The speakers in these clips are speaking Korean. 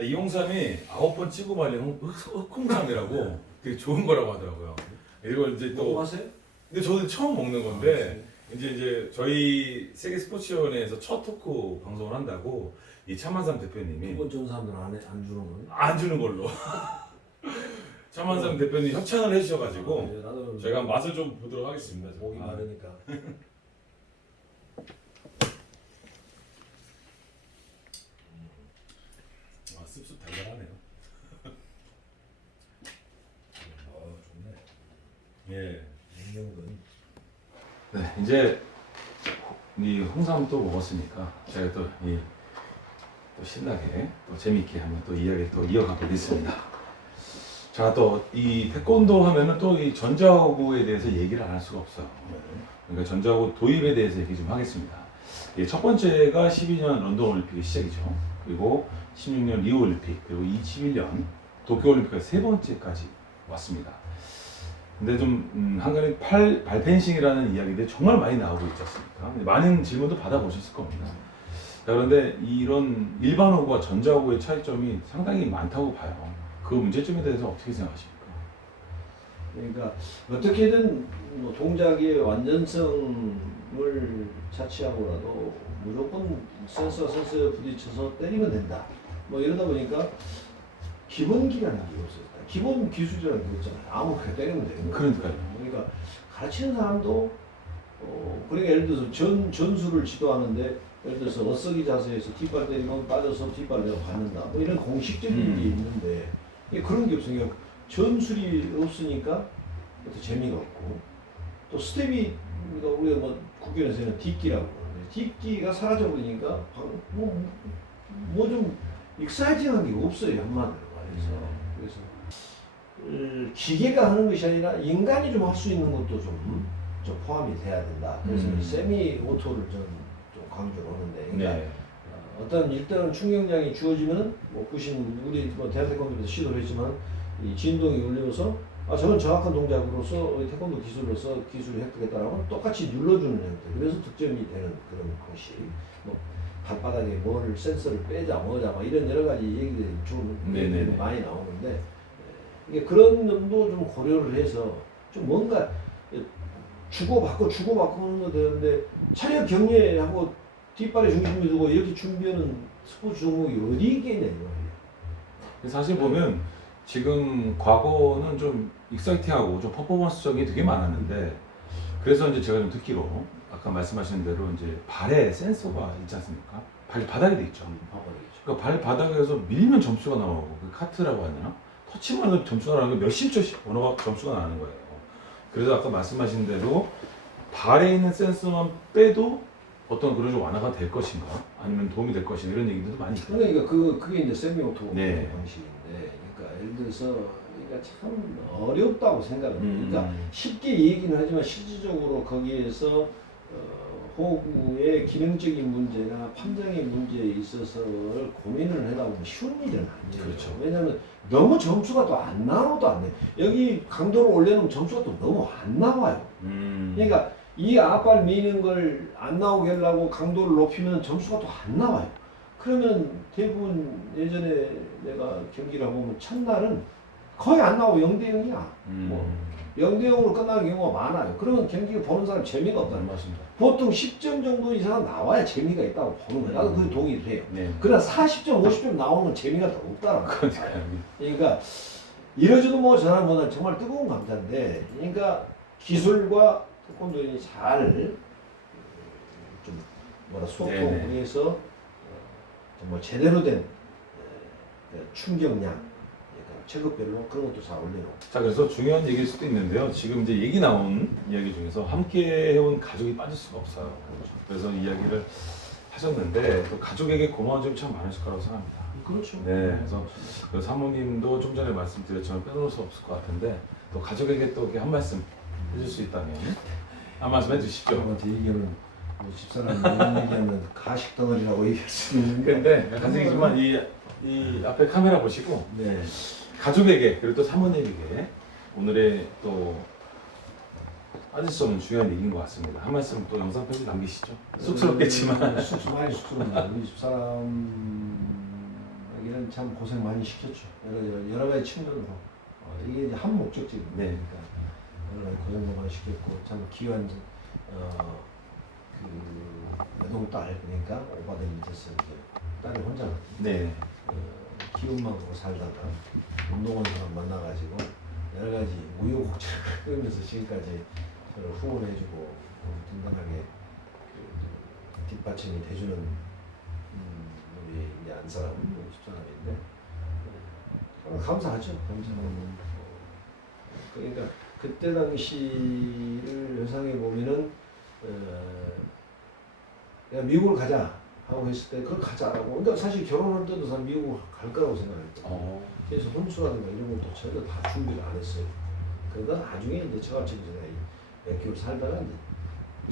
이 홍삼이 9번 치고 말린 흑홍삼이라고 되게 좋은 거라고 하더라고요. 이걸 이제 또 먹어봤어요? 근데 저도 처음 먹는 건데 이제 저희 세계 스포츠위원회에서 첫 토크 방송을 한다고 이 차만삼 대표님이 이번 좋은 사람들은 안 주는 거예요? 안 주는 걸로 차만삼 대표님 협찬을 해주셔가지고 네, 나도 저희가 맛을 좀 보도록 하겠습니다. 목이 마르니까. 씁쓸 달달하네요. 좋네. 예. 냉경근. 네, 이제 이 홍삼 또 먹었으니까 제가 또 신나게 또 재미있게 한번 또 이야기 또 이어가 보겠습니다. 제가 또 이 태권도 하면은 또 이 전자호구에 대해서 얘기를 안 할 수가 없어요. 그러니까 전자호구 도입에 대해서 얘기 좀 하겠습니다. 첫 번째가 12년 런던 올림픽의 시작이죠. 그리고 16년 리우 올림픽, 그리고 21년 도쿄 올림픽까지 세 번째까지 왔습니다. 근데 좀 한간에 발펜싱이라는 이야기들이 정말 많이 나오고 있지 않습니까? 많은 질문도 받아보셨을 겁니다. 자, 그런데 이런 일반 호구와 전자 호구의 차이점이 상당히 많다고 봐요. 그 문제점에 대해서 어떻게 생각하십니까? 그러니까 어떻게든 뭐 동작의 완전성을 자취하고라도 무조건 센서와 센서에 부딪혀서 때리면 된다. 뭐 이러다 보니까 기본기라는 게 없어졌다. 기본 기술이라는 게 있잖아요. 아무거나 때리면 되는 거예요. 그러니까요. 그러니까 가르치는 사람도 그러니까 예를 들어서 전술을 지도하는데 예를 들어서 어쓰기 자세에서 뒷발 때리면 빠져서 뒷발 내가 받는다. 뭐 이런 공식적인 게 있는데 그런 게 없으니까 전술이 없으니까 또 재미가 없고 또 스텝이 그러니까 우리가 뭐 국견에서는 뒷기라고 그러는데 뒷기가 사라져 버리니까 뭐 좀 익사이팅한 게 없어요 한마디로 말해서. 그래서 기계가 하는 것이 아니라 인간이 좀 할 수 있는 것도 좀 포함이 돼야 된다. 그래서 세미 오토를 좀 강조를 하는데 그러니까 네. 어떤 일단은 충격량이 주어지면은 뭐 부신 우리 뭐 대학 태권도에서 시도를 했지만 이 진동이 울려서 저건 정확한 동작으로서 태권도 기술로서 기술을 획득했다라면 똑같이 눌러주는 형태. 그래서 득점이 되는 그런 방식. 뭐 발바닥에 뭘 센서를 빼자 뭐자 뭐 이런 여러 가지 얘기들이 좀 많이 나오는데 이게 그런 점도 좀 고려를 해서 좀 뭔가 주고받고 하는 거 되는데 차량 경례하고 뒷발에 중심을 두고 이렇게 준비하는 스포츠 종목이 어디 있겠냐 이거예요. 사실 보면 지금 과거는 좀 익사이팅하고 좀 퍼포먼스적인 게 되게 많았는데 그래서 이제 제가 좀 듣기로 아까 말씀하신 대로 이제 발에 센서가 있지 않습니까? 발 바닥에 돼 있죠. 그러니까 발 바닥에서 밀면 점수가 나오고 그 카트라고 하야 되나? 터치만 해도 점수가 나는 거 몇십 초씩 번호가 점수가 나는 거예요. 그래서 아까 말씀하신 대로 발에 있는 센서만 빼도 어떤 그런 좀 완화가 될 것인가 아니면 도움이 될 것인가 이런 얘기들도 많이 있어요. 그러니까 그게 이제 세미오토 네. 방식인데 그러니까 예를 들어서 그러니까 참 어렵다고 생각합니다. 그러니까 쉽게 얘기는 하지만 실질적으로 거기에서 호구의 기능적인 문제나 판정의 문제에 있어서를 고민을 하다 보면 쉬운 일은 아니에요. 그렇죠. 왜냐하면 너무 점수가 또 안 나와도 안 돼. 여기 강도를 올려놓으면 점수가 또 너무 안 나와요. 그러니까 이 앞발 미는 걸 안 나오게 하려고 강도를 높이면 점수가 또 안 나와요. 그러면 대부분 예전에 내가 경기를 해보면 첫날은 거의 안 나오고 0대 0이야. 뭐 0대 0으로 끝나는 경우가 많아요. 그러면 경기가 보는 사람 재미가 없다는 맞습니다. 보통 10점 정도 이상 나와야 재미가 있다고 보는 거예요. 나도 그게 동의를 해요. 네. 그러나 40점, 50점 나오는 건 재미가 더 없다라는 거예요. 그러니까요. 그러니까 이러지도 뭐 저는 정말 뜨거운 감자인데 그러니까 기술과 태권도인이 잘 좀 소통을 해서 정말 제대로 된 충격량 체급별로 그런 것도 잘 올려놓고. 자, 그래서 중요한 얘기일 수도 있는데요. 지금 이제 얘기 나온 이야기 중에서 함께 해온 가족이 빠질 수가 없어요. 그래서 이야기를 하셨는데 또 가족에게 고마운 점이 참 많으실 거라고 생각합니다. 그렇죠. 네, 그래서 그 사모님도 좀 전에 말씀드렸지만 빼놓을 수 없을 것 같은데 또 가족에게 또 이렇게 한 말씀 해줄 수 있다면 한 말씀 해주시죠. 저한테 얘기하면 뭐 집사람 이런 얘기하면 가식 덩어리라고 얘기할 수 있는데. 근데 약간 생기지만 이 앞에 카메라 보시고 네. 가족에게 그리고 또 사모님에게 오늘의 또 빠질 수 없는 중요한 얘기인 것 같습니다. 한 말씀 또 영상 편지 남기시죠. 쑥스럽겠지만 많이 쑥스럽습니다. 우리 집사람에게 여기는 참 고생 많이 시켰죠. 여러 가지 측면으로 이게 이제 한 목적지입니다. 네. 그러니까 여러 가지 고생도 많이 시켰고 참 귀한 그 외동딸 그러니까 오바들 밑에서 이제 딸이 혼자 네. 키움하고 살다가 운동원 사람 만나가지고 여러 가지 우여곡절을 겪으면서 지금까지 저를 후원해주고 든든하게 그 뒷받침이 돼주는 우리 이제 안 사람 집사람인데 감사하죠. 감사하고 그러니까 그때 당시를 회상해 보면은 야 미국을 가자 하고 했을 때 그걸 가자라고. 그러니까 사실 결혼할 때도 난 미국 갈 거라고 생각했고 그래서 혼수라든가 이런 것도 전혀 다 준비를 안 했어요. 그러다 나중에 이제 저같이 몇 개월 살다가 이제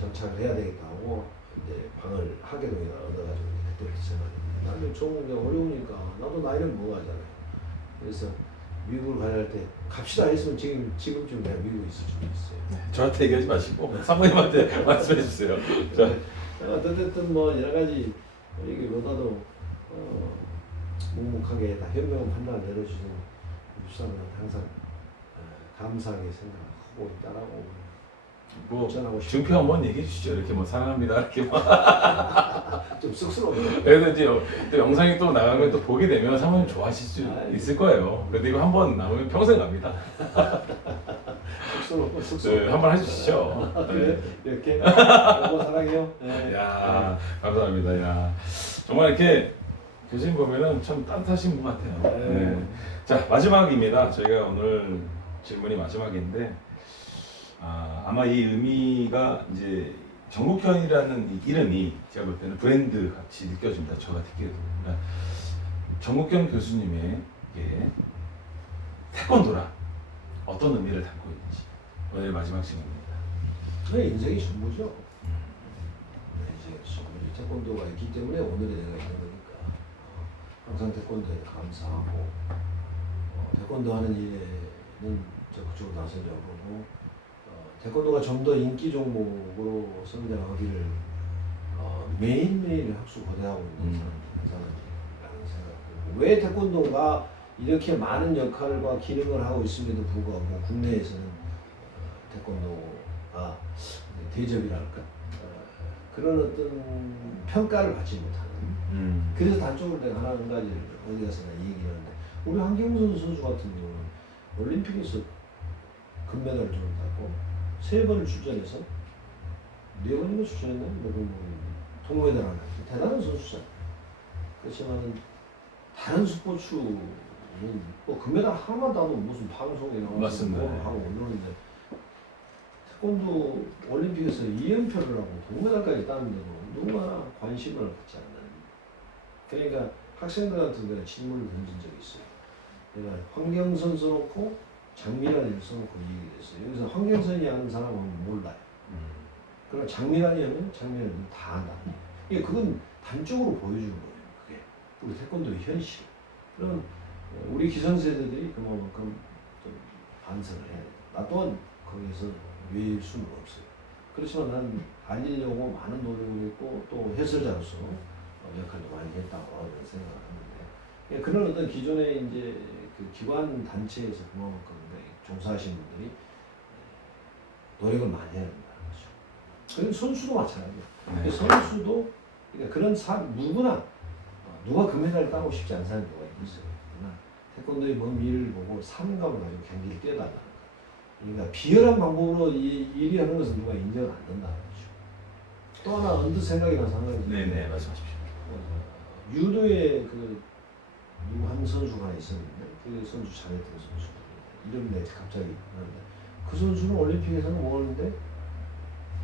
정착을 해야 되겠다 하고 이제 방을 하계동에다 얻어가지고 그때부터 생각했는데 나중에 좀 어려우니까 나도 나이는 먹어가잖아요. 그래서 미국을 가야 할 때 갑시다 했으면 지금쯤 내가 미국에 있을 줄 있어요. 네. 저한테 얘기하지 마시고 사모님한테 말씀해 주세요. 자. 어쨌든 뭐 여러 가지 얘기보다도 묵묵하게 다 현명한 판단을 내려주는 유사람한테 항상 감사하게 생각하고 있다라고 뭐 전하고 싶어요. 증표 한번 얘기해 주시죠. 이렇게 뭐 사랑합니다 이렇게 뭐. 좀 쑥스러워요. 그래서 이제 또 영상이 또 나가면 또 보게 되면 사모님 좋아하실 수 있을 거예요. 그래도 이거 한번 나오면 평생 갑니다. 쑥스러워. 네, 한번 해주시죠. 그래? 이렇게 여보 사랑해요. 네. 야 감사합니다. 야 정말 이렇게 교수님 보면은 참 따뜻하신 분 같아요. 네. 자 마지막입니다. 저희가 오늘 질문이 마지막인데 아마 이 의미가 이제 정국현이라는 이 이름이 제가 볼 때는 브랜드 같이 느껴집니다. 제가 듣기에도. 그러니까 정국현 교수님의 이게 태권도란 어떤 의미를 담고 있는지 오늘 마지막 질문입니다. 저의 인생이 전부죠. 인생이 전부죠. 태권도가 있기 때문에 오늘의 내가 있는 거니까 항상 태권도에 감사하고 태권도 하는 일에는 적극적으로 나서려고 태권도가 좀 더 인기 종목으로 성장하기를 매일매일 학수 거대하고 있는 사람이라는 생각이고 왜 태권도가 이렇게 많은 역할과 기능을 하고 있음에도 불구하고 국내에서는 태권도가 대접이랄까 그런 어떤 평가를 받지 못하는 그래서 단적으로 내가 한 가지를 어디 가서나 얘기를 하는데 우리 한경선 선수 같은 경우는 올림픽에서 금메달을 좀 땄고 3번을 출전해서 4번인가 출전했나? 동메달 하나 대단한 선수잖아. 그렇지만은 다른 스포츠는 뭐 금메달 하나만 따도 무슨 방송에 나와서 뭐 하고 그러는데 태권도 올림픽에서 2연패를 하고 동메달까지 따는데도 누구나 관심을 갖지 않는. 그러니까 학생들한테 내가 질문을 던진 적이 있어요. 내가 황경선 써놓고 장미란이를 써놓고 얘기를 했어요. 여기서 황경선이 하는 사람은 몰라요. 그러나 장미란이 하면 장미란은 다 안다. 그건 단적으로 보여주는 거예요. 그게 우리 태권도의 현실. 그럼 우리 기성세대들이 그만큼 좀 반성을 해야 돼. 나 또한 거기서 외일 수는 없어요. 그렇지만 난 알리려고 많은 노력을 했고 또 해설자로서 역할도 많이 했다고 생각하는데 그런 어떤 기존의 이제 그 기관 단체에서 그만큼 종사하시는 분들이 노력을 많이 해야 된다는 거죠. 그리고 선수도 마찬가지예요. 선수도 그러니까 그런 누구나 누가 금메달을 따고 싶지 않은 사람이 누가 있어요. 그러나 태권도의 먼 미래를 보고 사명감을 가지고 경기를 뛰어달라는 거. 그러니까 비열한 방법으로 일이 하는 것은 누가 인정을 안 된다는 거죠. 또 하나 언뜻 생각이 나서 한 가지. 네네 말씀하십시오. 유도에 그 누구 한 선수가 있었는데 그 선수 잘했던 선수 이름이 갑자기 나는데 그 선수는 올림픽에서는 먹었는데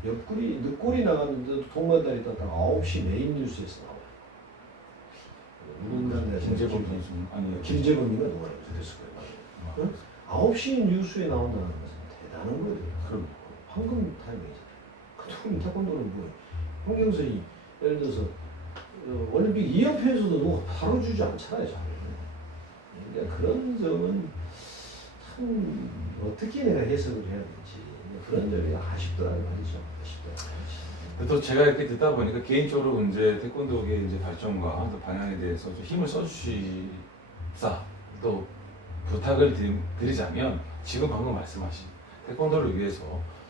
늦골이 나갔는데도 동메달이 땄다가 9시 메인 뉴스에서 나와요. 누군가 김재범 선수 아니요. 김재범이가 누가 그랬을 거예요. 9시 뉴스에 나온다는 것은 대단한 거예요. 그럼 황금 타이밍이잖아요. 그동안 태권도는 뭐예요? 황경선이 예를 들어서 올림픽 2연패에서도 누가 바로 주지 않잖아요. 그러니까 그런 점은 참 어떻게 내가 해석을 해야 될지 그런 점이 아쉽더라고요. 말이죠. 아쉽더라고요. 또 제가 이렇게 듣다 보니까 개인적으로 이제 태권도의 이제 발전과 또 방향에 대해서 좀 힘을 써주시사 또 부탁을 드리자면 지금 방금 말씀하신 태권도를 위해서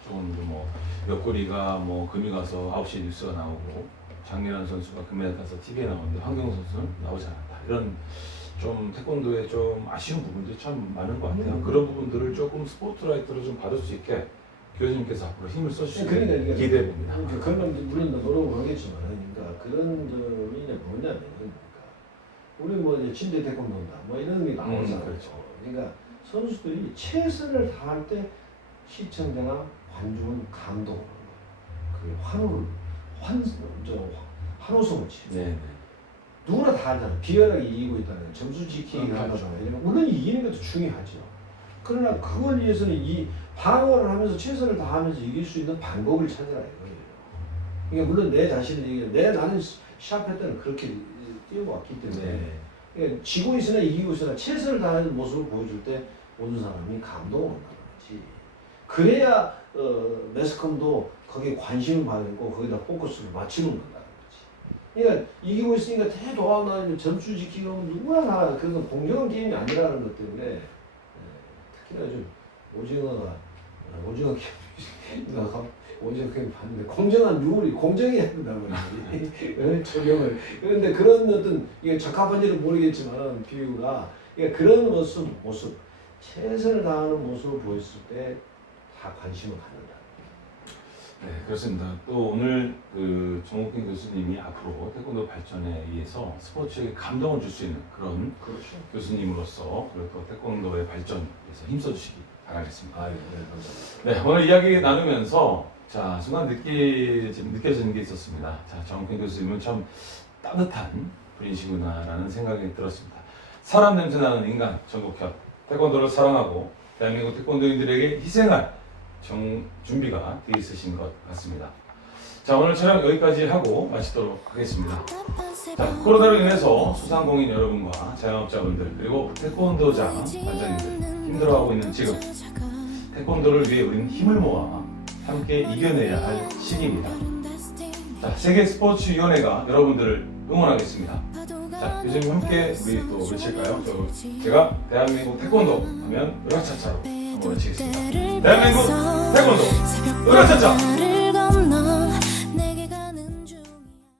조금 뭐 옆구리가 뭐 금이 가서 9시에 뉴스가 나오고 장렬한 선수가 금메달 따서 TV에 나오는데 황경호 선수는 나오지 않았다. 이런 좀 태권도에 좀 아쉬운 부분들이 참 많은 것 같아요. 그런 부분들을 조금 스포트라이트로 좀 받을 수 있게 교수님께서 앞으로 힘을 써주시길 그러니까 기대해 봅니다. 그런 물론 노력을 하겠지만, 그러니까 그런 점이 뭐냐면, 그러니까 우리 뭐 이제 침대 태권도다 뭐 이런 게 나오잖아요. 그렇죠. 그러니까 선수들이 최선을 다할 때 시청자나 관중은 감동을 하는 거예요. 그 환호성을 치. 네. 누구나 다 알잖아. 비열하게 이기고 있다는, 점수 지키기 한다거나 이런 거. 물론 이기는 것도 중요하죠. 그러나 그걸 위해서는 이 방어를 하면서 최선을 다하면서 이길 수 있는 방법을 찾으라 이거예요. 그러니까 물론 내 자신을 얘기해. 나는 시합할 때는 그렇게 뛰어왔기 때문에 네. 그러니까 지고 있으나 이기고 있으나 최선을 다하는 모습을 보여줄 때 모든 사람이 감동을 한다는 거지. 그래야 매스컴도 거기에 관심을 받고 거기다 포커스를 맞추는 건다는 거지. 그러니까 이기고 있으니까 대도하나 점수 지키고 누구나 다 그래서 공정한 게임이 아니라는 것 때문에 특히나 요즘 오징어 게임 봤는데 공정한 룰이 공정해야 된다고 그러지. 적용을. 그런데 그런 어떤 이게 적합한지는 모르겠지만 비유가 그러니까 그런 모습 최선을 다하는 모습을 보였을 때 다 관심을 갖는다. 네, 그렇습니다. 또 오늘 그 정욱균 교수님이 앞으로 태권도 발전에 의해서 스포츠에게 감동을 줄 수 있는 그런 그렇죠. 교수님으로서 그리고 또 태권도의 발전에 위해서 힘써주시기 바라겠습니다. 네, 감사합니다. 네, 오늘 이야기 나누면서 자 순간 느껴지는 게 있었습니다. 자, 정욱균 교수님은 참 따뜻한 분이시구나라는 생각이 들었습니다. 사람 냄새 나는 인간 정국현, 태권도를 사랑하고 대한민국 태권도인들에게 희생할 준비가 되어 있으신 것 같습니다. 자, 오늘 촬영 여기까지 하고 마치도록 하겠습니다. 자, 코로나로 인해서 소상공인 여러분과 자영업자분들 그리고 태권도장 관장님들 힘들어하고 있는 지금 태권도를 위해 우리는 힘을 모아 함께 이겨내야 할 시기입니다. 자, 세계 스포츠위원회가 여러분들을 응원하겠습니다. 자, 요즘 함께 우리 또 외칠까요? 제가 대한민국 태권도 하면 으라차차로 한번 외치겠습니다. 대한민국 태권도 으라차차!